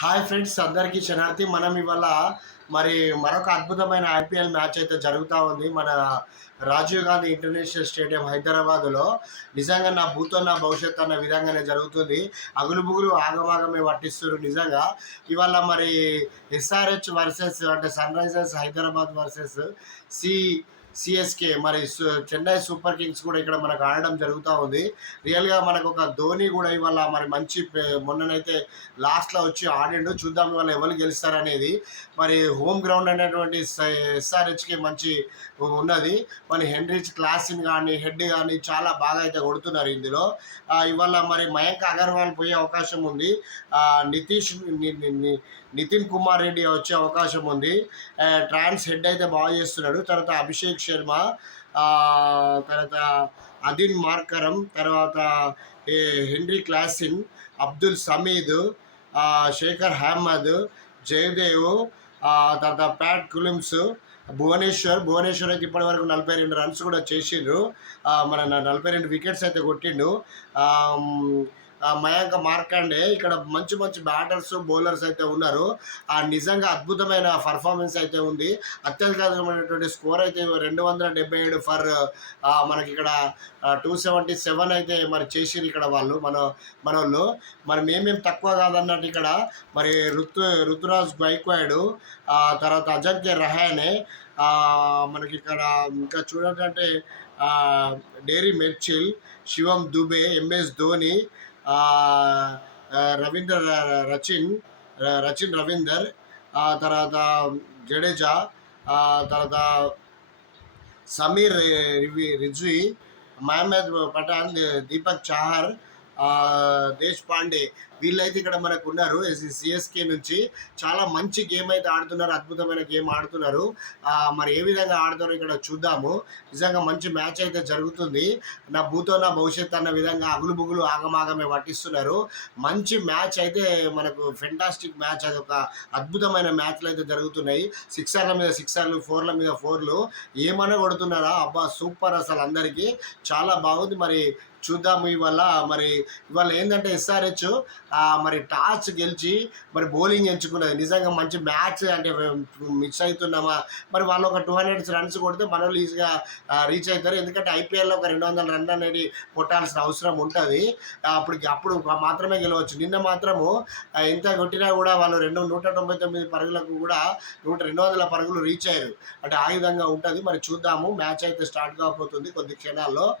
Hi friends అందరికీ శనార్థి మనం ఇవాళ మరి మరొక అద్భుతమైన ఐపీఎల్ మ్యాచ్ అయితే జరుగుతూ ఉంది. మన రాజీవ్ గాంధీ ఇంటర్నేషనల్ స్టేడియం హైదరాబాద్లో. నిజంగా నా భూతో నా భవిష్యత్ అన్న విధంగానే జరుగుతుంది. అగులు బుగులు ఆగమాగమే పట్టిస్తారు నిజంగా. ఇవాళ మరి ఎస్ఆర్హెచ్ వర్సెస్ అంటే Sunrisers Hyderabad versus C CSK మరి చెన్నై సూపర్ కింగ్స్ కూడా ఇక్కడ మనకు ఆడడం జరుగుతూ ఉంది. రియల్గా మనకు ఒక ధోని కూడా ఇవాళ మరి మంచి మొన్ననైతే లాస్ట్లో వచ్చి ఆడిండు. చూద్దాం ఇవాళ ఎవరు గెలుస్తారనేది. మరి హోమ్ గ్రౌండ్ అనేటువంటి ఎస్ఆర్హెచ్కి మంచి ఉన్నది. మరి హెన్రీచ్ క్లాసిన్ కానీ హెడ్ కానీ చాలా బాగా అయితే కొడుతున్నారు ఇందులో. ఇవాళ మరి మయాంక్ అగర్వాల్ పోయే అవకాశం ఉంది. నితీష్ ని- నితిన్ కుమార్ రెడ్డి వచ్చే అవకాశం ఉంది. ట్రాన్స్ హెడ్ అయితే బాగా చేస్తున్నాడు. తర్వాత అభిషేక్ శర్మ తర్వాత అదిన్ మార్కరం తర్వాత ఏ, హెన్రీ క్లాసిన్ అబ్దుల్ సమీద్ శేఖర్ అహ్మద్ జయదేవ్ తర్వాత ప్యాట్ కులిమ్స్ భువనేశ్వర్ భువనేశ్వర్ అయితే ఇప్పటి వరకు నలభై రెండు రన్స్ కూడా చేసిండ్రు. మన నలభై రెండు వికెట్స్ అయితే కొట్టిండు. మయాంక మార్కండే ఇక్కడ మంచి మంచి బ్యాటర్స్ బౌలర్స్ అయితే ఉన్నారు. ఆ నిజంగా అద్భుతమైన పర్ఫార్మెన్స్ అయితే ఉంది. అత్యధికమైనటువంటి స్కోర్ అయితే రెండు వందల డెబ్బై ఏడు ఫర్ మనకి ఇక్కడ టూ సెవెంటీ సెవెన్ అయితే మరి చేసిరు ఇక్కడ వాళ్ళు మన మన వాళ్ళు మరి మేమేం తక్కువ కాదన్నట్టు ఇక్కడ మరి ఋతు ఋతురాజ్ గైక్వాడు తర్వాత అజంక్య రహానే మనకి ఇక్కడ ఇంకా చూడాలంటే Daryl Mitchell Shivam Dube MS Dhoni Ravindra Rachin Rachin Ravindra తర్వాత జడేజా తర్వాత సమీర్ రిజ్వి మహమ్మద్ పఠాన్ దీపక్ చాహర్ దేశ్ పాండే. వీళ్ళైతే ఇక్కడ మనకు ఉన్నారు సిఎస్కే నుంచి చాలా మంచి గేమ్ అయితే ఆడుతున్నారు. అద్భుతమైన గేమ్ ఆడుతున్నారు. మరి ఏ విధంగా ఆడుతారో ఇక్కడ చూద్దాము. నిజంగా మంచి మ్యాచ్ అయితే జరుగుతుంది. నా భూతో నా భవిష్యత్ అన్న విధంగా అగులు బుగులు ఆగమాగమే పట్టిస్తున్నారు. మంచి మ్యాచ్ అయితే మనకు ఫెంటాస్టిక్ మ్యాచ్ అది ఒక అద్భుతమైన మ్యాచ్లు అయితే జరుగుతున్నాయి. సిక్సర్ల మీద సిక్సర్లు ఫోర్ల మీద ఫోర్లు ఏమైనా కొడుతున్నారా? అబ్బా సూపర్ అసలు అందరికీ. చాలా బాగుంది. మరి చూద్దాము ఇవాళ. మరి ఇవాళ ఏంటంటే ఎస్ఆర్హెచ్ మరి టాస్ గెలిచి మరి బౌలింగ్ ఎంచుకున్నది నిజంగా మంచి మ్యాచ్ అంటే మిస్ అవుతున్నామా? మరి వాళ్ళు ఒక టూ హండ్రెడ్ రన్స్ కొడితే మన వాళ్ళు ఈజీగా రీచ్ అవుతారు. ఎందుకంటే ఐపీఎల్లో ఒక రెండు వందల రన్ అనేది కొట్టాల్సిన అవసరం ఉంటుంది. అప్పుడు అప్పుడు మాత్రమే గెలవచ్చు. నిన్న మాత్రము ఎంత కొట్టినా కూడా వాళ్ళు రెండు నూట తొంభై తొమ్మిది పరుగులకు కూడా నూట రెండు వందల పరుగులు రీచ్ అయ్యారు. అంటే ఆ విధంగా ఉంటుంది. మరి చూద్దాము. మ్యాచ్ అయితే స్టార్ట్ కాబోతుంది కొద్ది క్షణాల్లో.